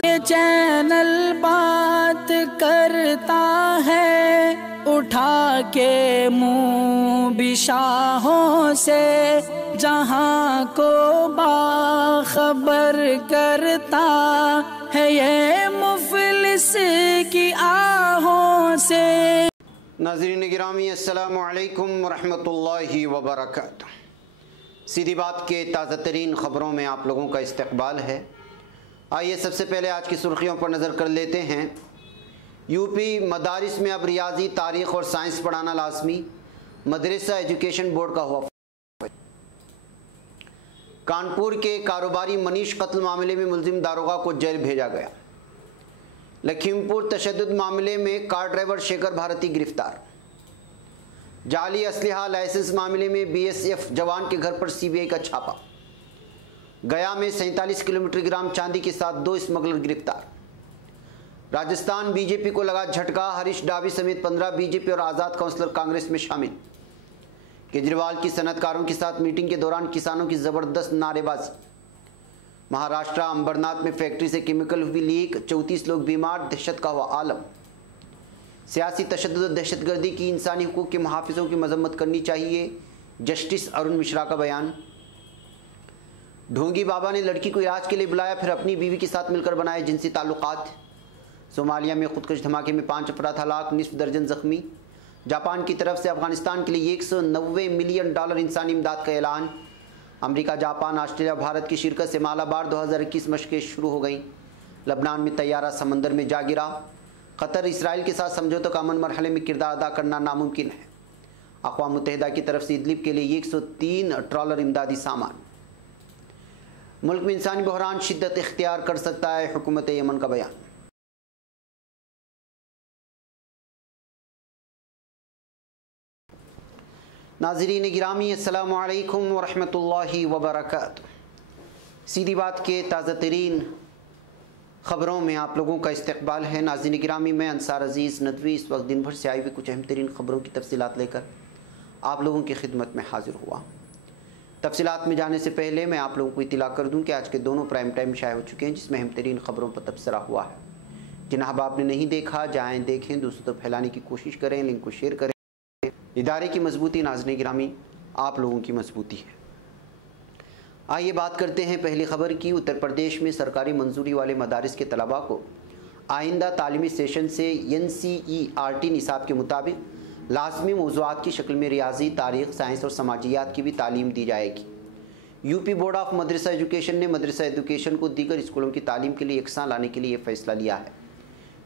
ये चैनल बात करता है, उठा के मुँह बिशाहों से, जहाँ को बाखबर करता है ये मुफलिस की आहों से। नाज़रीन गिरामी, अस्सलामु अलैकुम वरहमतुल्लाहि वबरकातुहू। सीधी बात के ताज़ा तरीन ख़बरों में आप लोगों का इस्तकबाल है। आइए सबसे पहले आज की सुर्खियों पर नज़र कर लेते हैं। यूपी मदारिस में अब रियाजी, तारीख़ और साइंस पढ़ाना लाजमी, मदरसा एजुकेशन बोर्ड का हुआ। कानपुर के कारोबारी मनीष कत्ल मामले में मुलजिम दारोगा को जेल भेजा गया। लखीमपुर तशद्दुद मामले में कार ड्राइवर शेखर भारती गिरफ्तार। जाली असलहा लाइसेंस मामले में बीएसएफ जवान के घर पर सीबीआई का छापा। गया में 47 किलोमीटर चांदी के साथ 2 स्मगलर गिरफ्तार। राजस्थान बीजेपी को लगा झटका, हरीश डाबी समेत 15 बीजेपी और आज़ाद काउंसलर कांग्रेस में शामिल। केजरीवाल की सनतकारों के साथ मीटिंग के दौरान किसानों की ज़बरदस्त नारेबाजी। महाराष्ट्र अंबरनाथ में फैक्ट्री से केमिकल हुई लीक, 34 लोग बीमार, दहशत का हुआ आलम। सियासी तशद्दुद, दहशतगर्दी की इंसानी हुकूक के मुहाफ़िज़ों की मजम्मत करनी चाहिए, जस्टिस अरुण मिश्रा का बयान। ढोंगी बाबा ने लड़की को इलाज के लिए बुलाया, फिर अपनी बीवी के साथ मिलकर बनाए जिनसी ताल्लुकात। सोमालिया में खुदकश धमाके में 5 अफराद हलाक, निस्फ दर्जन जख्मी। जापान की तरफ से अफगानिस्तान के लिए $190 मिलियन इंसानी इमदाद का ऐलान। अमेरिका, जापान, ऑस्ट्रेलिया, भारत की शिरकत से मालाबार 2021 मशक़ें शुरू हो गईं। लबनान में तैयारा समंदर में जा गिरा। कतर, इसराइल के साथ समझौतों का अमन मरहले में किरदार अदा करना नामुमकिन है। अक़वाम मुत्तहिदा की तरफ से इदलिब के लिए 103 ट्रॉलर इमदादी सामान। मुल्क में इंसानी बहरान शिद्दत इख्तियार कर सकता है, हुकूमत यमन का बयान। नाज़रीन गिरामी, अस्सलामु अलैकुम वरहमतुल्लाहि वबरकातुहू। सीधी बात के ताज़ा तरीन ख़बरों में आप लोगों का इस्तकबाल है। नाज़रीन गिरामी, मैं अंसार अज़ीज़ नदवी इस वक्त दिन भर से आई हुई कुछ अहम तरीन ख़बरों की तफसीलात लेकर आप लोगों की खिदमत में हाजिर हुआ। तफसीलात में जाने से पहले मैं आप लोगों को इत्तला कर दूं कि आज के दोनों प्राइम टाइम शाये हो चुके हैं, जिसमें अहम तरीन ख़बरों पर तबसरा हुआ है। जिन्हें आपने नहीं देखा, जाएँ देखें, दूसरों तक फैलाने की कोशिश करें, लिंक को शेयर करें। इदारे की मजबूती नाज़रीन गिरामी आप लोगों की मजबूती है। आइए बात करते हैं पहली खबर की। उत्तर प्रदेश में सरकारी मंजूरी वाले मदारिस के तलबा को आइंदा तालीमी सेशन से NCERT निसाब के मुताबिक लाजमी मौज़ूआत की शक्ल में रियाजी, तारीख़, साइंस और समाजियात की भी तालीम दी जाएगी। UP board of Madrasa education ने मदरसा एजुकेशन को दीगर स्कूलों की तालीम के लिए यकसां लाने के लिए फ़ैसला लिया है।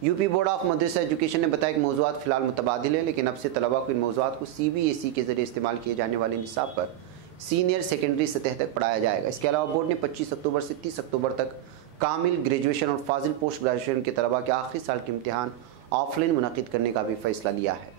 UP board of Madrasa education ने बताया कि मौज़ूआत फ़िलहाल मुतबादिल है, लेकिन अब से तलबा को इन मौज़ूआत को CBSE के ज़रिए इस्तेमाल किए जाने वाले निसाब पर सीनियर सेकेंडरी सतह तक पढ़ाया जाएगा। इसके अलावा बोर्ड ने 25 अक्टूबर से 30 अक्टूबर तक कामिल ग्रेजुएशन और फाजिल पोस्ट ग्रेजुएशन के तलबा के आखिरी साल के इम्तिहान ऑफलाइन मुनक़िद करने का भी फ़ैसला लिया है।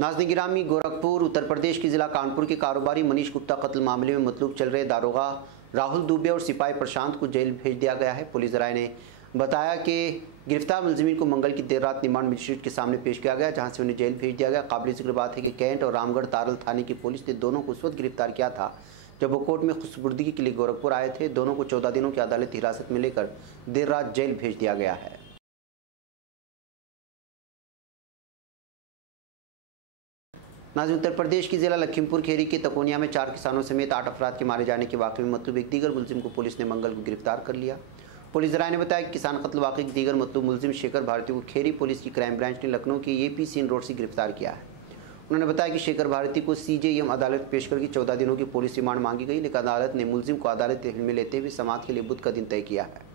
नाज़रीन गिरामी, गोरखपुर उत्तर प्रदेश के ज़िला कानपुर के कारोबारी मनीष गुप्ता कत्ल मामले में मतलूब चल रहे दारोगा राहुल दुबे और सिपाही प्रशांत को जेल भेज दिया गया है। पुलिस राय ने बताया कि गिरफ्तार मुलजिमीन को मंगल की देर रात निमाड़ मजिस्ट्रेट के सामने पेश किया गया, जहां से उन्हें जेल भेज दिया गया। काबिल जिक्र बात है कि कैंट और रामगढ़ तारल थाने की पुलिस ने दोनों को उस वक्त गिरफ्तार किया था जब वो कोर्ट में खुसबुर्दगी के लिए गोरखपुर आए थे। दोनों को 14 दिनों की अदालती हिरासत में लेकर देर रात जेल भेज दिया गया है। नाज़रीन, उत्तर प्रदेश की ज़िला लखीमपुर खेरी के तकोनिया में 4 किसानों समेत 8 अफराद के मारे जाने के वाक़े में मतलूब एक दीगर मुलजिम को पुलिस ने मंगल को गिरफ्तार कर लिया। पुलिस राय ने बताया कि किसान कत्ल वाक़े के दीगर मतलूब मुलजिम शेखर भारती को खेरी पुलिस की क्राइम ब्रांच ने लखनऊ के AP सीन रोड से गिरफ्तार किया है। उन्होंने बताया कि शेखर भारती को CJM अदालत पेश करके 14 दिनों की पुलिस रिमांड मांगी गई, लेकिन अदालत ने मुलजिम को अदालत में लेते हुए समाअत के लिए बुध का दिन तय किया है।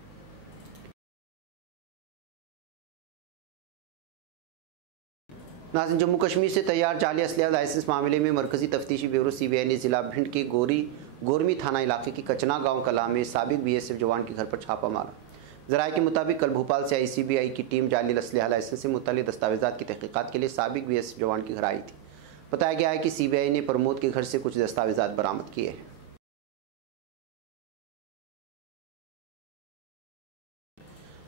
नाज़रीन, जम्मू कश्मीर से तैयार जाली असलहा लाइसेंस मामले में मरकज़ी तफ्तीशी ब्यूरो CBI ने ज़िला भिंड के गोरमी थाना इलाके के कचना गांव कला में साबिक BSF जवान के घर पर छापा मारा। ज़राए के मुताबिक कल भोपाल से आई CBI की टीम जाली असलहा लाइसेंस से मुताल्लिक़ दस्तावेज़ात की तहक़ीक़ात के लिए साबिक BSF जवान के घर आई थी। बताया गया है कि CBI ने प्रमोद के घर से कुछ दस्तावेज़ात बरामद किए हैं।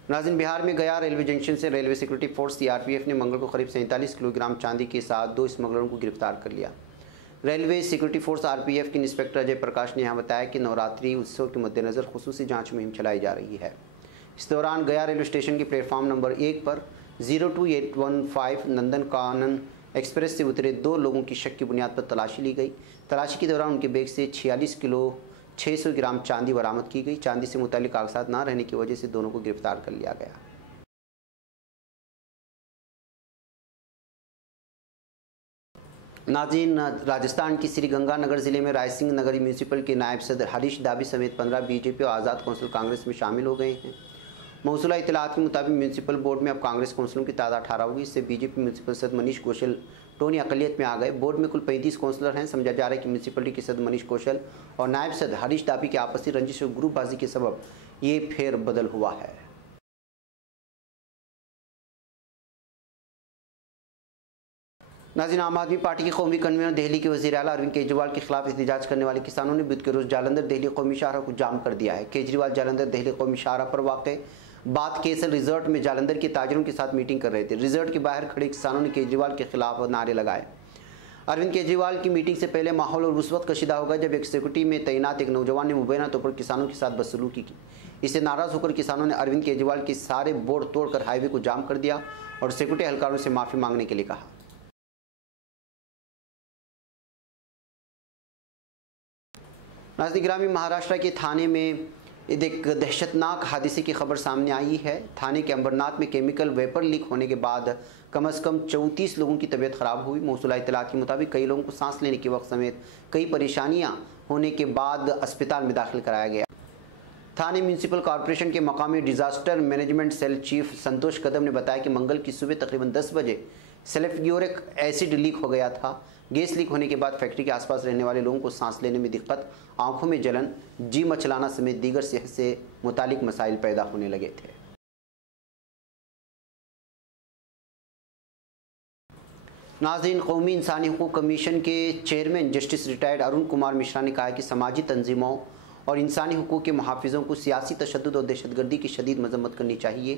नाज़रीन, बिहार में गया रेलवे जंक्शन से रेलवे सिक्योरिटी फोर्स CRPF ने मंगल को करीब 47 किलोग्राम चांदी के साथ 2 स्मगलरों को गिरफ्तार कर लिया। रेलवे सिक्योरिटी फोर्स RPF के इंस्पेक्टर अजय प्रकाश ने यहाँ बताया कि नवरात्रि उत्सव के मद्देनज़र खुसूसी जांच मुहिम चलाई जा रही है। इस दौरान गया रेलवे स्टेशन के प्लेटफॉर्म नंबर 1 पर 02815 नंदन कानन एक्सप्रेस से उतरे 2 लोगों की शक की बुनियाद पर तलाशी ली गई। तलाशी के दौरान उनके बैग से 46 किलो 600 ग्राम चांदी बरामद की गई। चांदी से मुताल्लिक कागजात न रहने की वजह से दोनों को गिरफ्तार कर लिया गया। नाज़रीन, राजस्थान की श्रीगंगानगर ज़िले में रायसिंह नगर म्यूनसिपल के नायब सदर हरीश दाबी समेत 15 BJP और आज़ाद कौंसिल कांग्रेस में शामिल हो गए हैं। मौसूला इत्तलात के मुताबिक म्यूनसिपल बोर्ड में अब कांग्रेस कौंसिलों की तादाद 18 होगी। इससे BJP म्यूनसिपल सदर मनीष कौशल टोनी अकलियत में आ गए। बोर्ड में कुल 35 कौंसलर हैं। समझा जा रहा है कि म्यूनसिपलिटी के सदर मनीष कौशल और नायब सदर हरीश दाबी के आपसी रंजिश और ग्रुपबाजी के सबब ये फेरबदल हुआ है। नाज़रीन, आम आदमी पार्टी के कौमी कन्वीनर दिल्ली के वज़ीर आला अरविंद केजरीवाल के खिलाफ एहतजाज करने वाले किसानों ने बुध के रोज़ जालंधर दिल्ली कौमी शाहराह को जाम कर दिया है। केजरीवाल जालंधर दिल्ली कौमी शाहराह पर वाक़ बात केसर रिजॉर्ट में जालंधर के ताजरों के साथ मीटिंग कर रहे थे। रिजॉर्ट के बाहर खड़े किसानों ने केजरीवाल के खिलाफ नारे लगाए। अरविंद केजरीवाल की मीटिंग से पहले माहौल और उस वक्त कशीदा होगा जब एक सिक्योरिटी में तैनात एक नौजवान ने मुबैना तौर पर किसानों के साथ बदसलूकी की। इससे नाराज़ होकर किसानों ने अरविंद केजरीवाल के सारे बोर्ड तोड़कर हाईवे को जाम कर दिया और सिक्योरिटी एहलकारों से माफ़ी मांगने के लिए कहा। नाज़रीन गिरामी, महाराष्ट्र के थाने में एक दहशतनाक हादसे की खबर सामने आई है। थाने के अंबरनाथ में केमिकल वेपर लीक होने के बाद कम से कम 34 लोगों की तबीयत ख़राब हुई। मौसूला इत्तलात के मुताबिक कई लोगों को सांस लेने के वक्त समेत कई परेशानियां होने के बाद अस्पताल में दाखिल कराया गया। थाने म्यूनसिपल कॉरपोरेशन के मकामी disaster management cell chief Santosh Kadam ने बताया कि मंगल की सुबह तकरीबन 10 बजे सल्फ्यूरिक एसिड लीक हो गया था। गैस लीक होने के बाद फैक्ट्री के आसपास रहने वाले लोगों को सांस लेने में दिक्कत, आंखों में जलन, जी मचलाना समेत दीगर सेहत से मुतालिक मसाइल पैदा होने लगे थे। नाज़रीन, कौमी इंसानी हुकूक कमीशन के chairman justice retired Arun Kumar Mishra ने कहा कि समाजी तंजीमों और इंसानी हुकूक के मुहाफ़िज़ों को सियासी तशद्दुद और दहशतगर्दी की शदीद मजम्मत करनी चाहिए,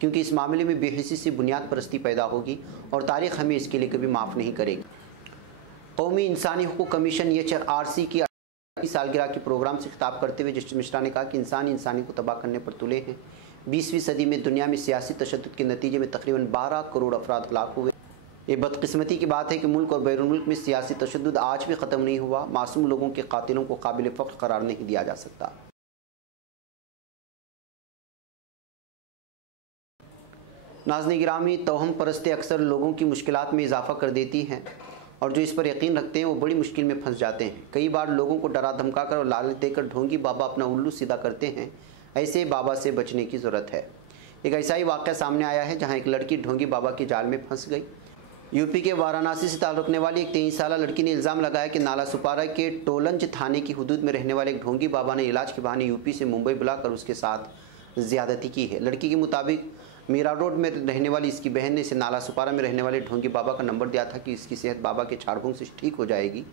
क्योंकि इस मामले में बेहिसी से बुनियाद परस्ती पैदा होगी और तारीख़ हमें इसके लिए कभी माफ़ नहीं करेगी। कौमी इंसानी हुकूक कमीशन HRC की 80वीं सालगिरह के प्रोग्राम से खिताब करते हुए जस्टिस मिश्रा ने कहा कि इंसानी को तबाह करने पर तुले हैं। 20वीं सदी में दुनिया में सियासी तशद्दुद के नतीजे में तकरीबन 12 करोड़ अफराद हलाक हुए। ये बदकिस्मती की बात है कि मुल्क और बैरून मुल्क में सियासी तशद्दुद आज भी ख़त्म नहीं हुआ। मासूम लोगों के कातिलों को काबिल फ़ख्र करार नहीं दिया जा सकता। नाज़रीन गिरामी, तोहम परस्तें अक्सर लोगों की मुश्किलात में इजाफा कर देती हैं और जो इस पर यकीन रखते हैं वो बड़ी मुश्किल में फंस जाते हैं। कई बार लोगों को डरा धमका कर और लालच देकर ढोंगी बाबा अपना उल्लू सीधा करते हैं। ऐसे बाबा से बचने की ज़रूरत है। एक ऐसा ही वाक़या सामने आया है जहां एक लड़की ढोंगी बाबा के जाल में फंस गई। यूपी के वाराणसी से ताल्लुक़ रखने वाली एक 23 साला लड़की ने इल्ज़ाम लगाया कि नाला सुपारा के टोलंज थाने की हुदूद में रहने वाले एक ढोंगी बाबा ने इलाज के बहाने यूपी से मुंबई बुलाकर उसके साथ ज़्यादती की है। लड़की के मुताबिक मीरा रोड में रहने वाली इसकी बहन ने इसे नाला सुपारा में रहने वाले ढोंगी बाबा का नंबर दिया था कि इसकी सेहत बाबा के झाड़-फूंक से ठीक हो जाएगी।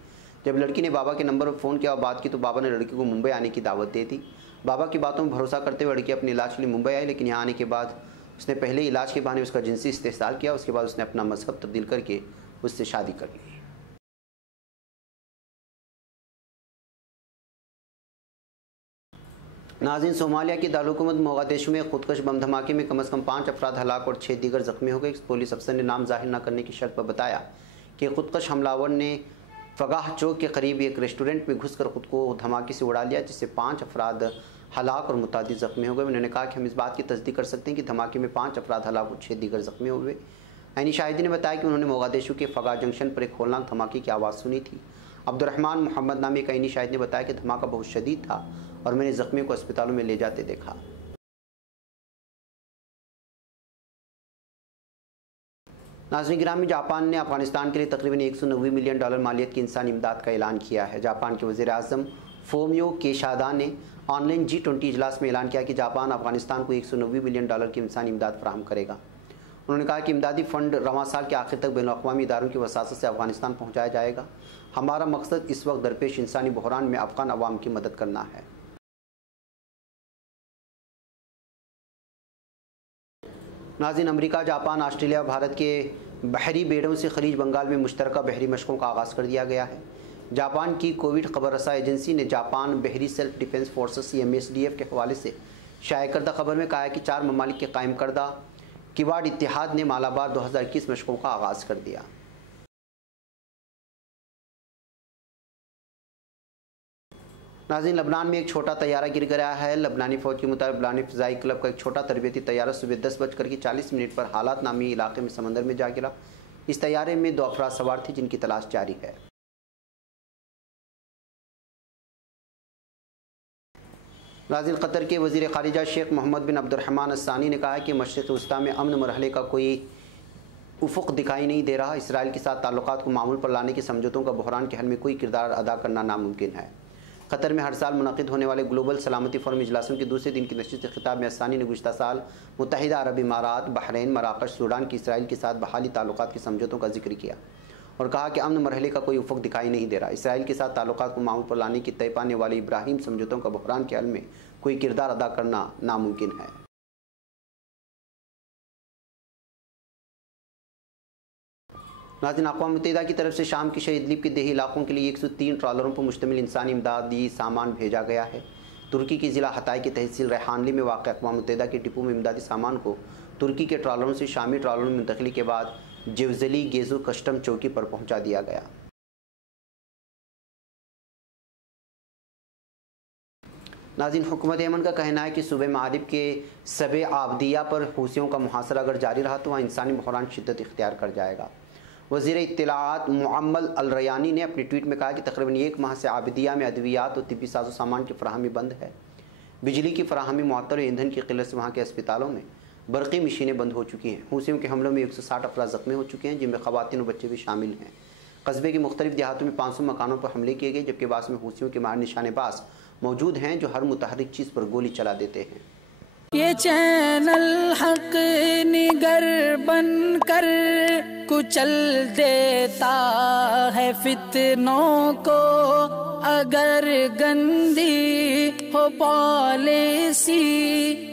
जब लड़की ने बाबा के नंबर पर फ़ोन किया और बात की तो बाबा ने लड़की को मुंबई आने की दावत दे दी। बाबा की बातों में भरोसा करते हुए लड़की अपने इलाज के लिए मुंबई आई, लेकिन यहाँ आने के बाद उसने पहले इलाज के बहाने उसका जिनसी इस्तेहसाल किया। उसके बाद उसने अपना मजहब तब्दील करके उससे शादी कर ली। नाज़रीन, सोमालिया की दारुलहुकूमत मोगादिशु में खुदकश बम धमाके में कम से कम 5 अफराद हलाक और 6 दीगर ज़ख्मी हो गए। पुलिस अफसर ने नाम जाहिर न करने की शर्त पर बताया कि खुदकश हमलावर ने फगाह चौक के करीब एक रेस्टोरेंट में घुसकर खुद को धमाके से उड़ा लिया, जिससे 5 अफराद हलाक और मुतादिद ज़ख्मी हो गए। उन्होंने कहा कि हम इस बात की तस्दीक कर सकते हैं कि धमाके में 5 अफराद हलाक और 6 दीगर ज़ख्मी हुए। ऐनी शाहिदी ने बताया कि उन्होंने मोगादिशु के फगाह जंक्शन पर एक होलनाक धमाके की आवाज़ सुनी थी। अब्दुर्रहमान मोहम्मद नामी एक ऐनी शाहिद ने बताया कि धमाका बहुत शदीद था और मैंने ज़ख्मी को अस्पतालों में ले जाते देखा। नाज़रीन गिरामी, जापान ने अफगानिस्तान के लिए तकरीबन $190 मिलियन मालियत की इंसानी इमदाद का ऐलान किया है। जापान के वज़ीर आज़म फोमियो केशादा ने ऑनलाइन G20 इजलास में ऐलान किया कि जापान अफगानिस्तान को $190 मिलियन की इंसानी इमदाद फराहम करेगा। उन्होंने कहा कि इमदादी फ़ंड रवां साल के आखिर तक बैनुल-अक़वामी इदारों की वसासत से अफगानिस्तान पहुँचाया जाएगा। हमारा मकसद इस वक्त दरपेश इंसानी बहरान में अफ़गान अवाम की मदद करना है। नाज़रीन, अमेरिका, जापान, ऑस्ट्रेलिया, भारत के बहरी बेड़ों से खलीज बंगाल में मुश्तरका बहरी मशकों का आगाज़ कर दिया गया है। जापान की कोविड खबर रसा एजेंसी ने जापान बहरी सेल्फ डिफेंस फोर्सेस CMSDF के हवाले से शाया करदा खबर में कहा है कि 4 ममालिक के कायम करदा किवाड़ इत्तेहाद ने मालाबार 2021 मशकों का आगाज़ कर दिया। नाज़रीन, लबनान में एक छोटा तैयारा गिर गया है। लबनानी फ़ौज के मुताबिक लबनानी फ़िज़ाई क्लब का एक छोटा तरबियती तैयारा सुबह 10:40 पर हालात नामी इलाके में समंदर में जा गिरा। इस तैयारे में 2 अफराद सवार थे जिनकी तलाश जारी है। नाज़रीन, कतर के वज़ीर ख़ारिजा शेख मोहम्मद बिन अब्दुर्रहमान अस्सानी ने कहा है कि मशरिक़ वस्ता में अमन मरहले का कोई उफ़ुक़ दिखाई नहीं दे रहा। इसराइल के साथ ताल्लुक़ात को मामूल पर लाने के समझौतों का बहरान के हल में कोई किरदार अदा करना नामुमकिन है। कतर में हर साल मुनक़िद होने वाले ग्लोबल सलामती फोरम इजलासों के दूसरे दिन की नशिस्त खिताब में अस्सानी ने गुज़श्ता साल मुत्तहिदा अरब इमारात, बहरीन, मराकश, सूडान की इसराइल के साथ बहाली ताल्लुक़ात के समझौतों का जिक्र किया और कहा कि अमन मरहले का कोई उफ़ुक़ दिखाई नहीं दे रहा। इसराइल के साथ ताल्लुक़ात को मामूल पर लाने की तय पाने वाले इब्राहिम समझौतों का बहरान के हल में कोई किरदार अदा करना नामुमकिन है। नाज़रीन, अक़वाम मुत्तहिदा की तरफ से शाम के शहीद इदलिब के देही इलाकों के लिए 103 ट्रॉलरों पर मुश्तमिल इंसानी इमदादी सामान भेजा गया है। तुर्की की ज़िला हताई की तहसील रेहानली में वाक़ अक़वाम मुत्तहिदा के डिपो में इमदादी सामान को तुर्की के ट्रॉलरों से शामी ट्रॉलरों में मुंतक़िली के बाद जेवज़ली गेज़ो कस्टम चौकी पर पहुँचा दिया गया। नाज़रीन, हुकूमत यमन का कहना है कि सूबे मारिब के सबे आबदिया पर हूसियों का मुहासरा अगर जारी रहा तो वहाँ इंसानी बहरान शिद्दत इख्तियार कर जाएगा। वज़ीर इत्तलाआत मुअम्मल अल रयानी ने अपने ट्वीट में कहा कि तकरीबन 1 माह से आबदिया में अद्वियात और तिब्बी साजो सामान की फराहमी बंद है। बिजली की फराहमी मुअत्तल, ईंधन की किल्लत से वहाँ के अस्पतालों में बरक़ी मशीनें बंद हो चुकी हैं। हूसियों के हमलों में 160 अफराद ज़ख्मी हो चुके हैं, जिनमें ख़वातीन और बच्चे भी शामिल हैं। कस्बे के मुख्तलिफ देहातों में 500 मकानों पर हमले किए गए, जबकि बास में हूसियों के मार निशानेबाज मौजूद हैं जो हर मुतहरिक चीज़ पर गोली चला देते हैं। ये चैनल हक निगर बन कर कुचल देता है फितनों को। अगर गंदी हो पॉलिसी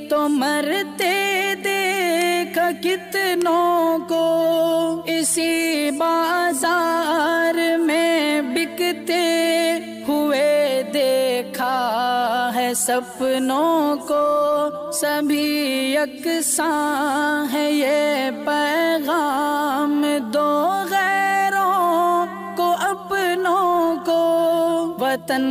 तो मरते देख कितनों को। इसी बाजार में बिकते हुए देखा है सपनों को। सभी यकसां है ये पैगाम दो गैरों को अपनों को। वतन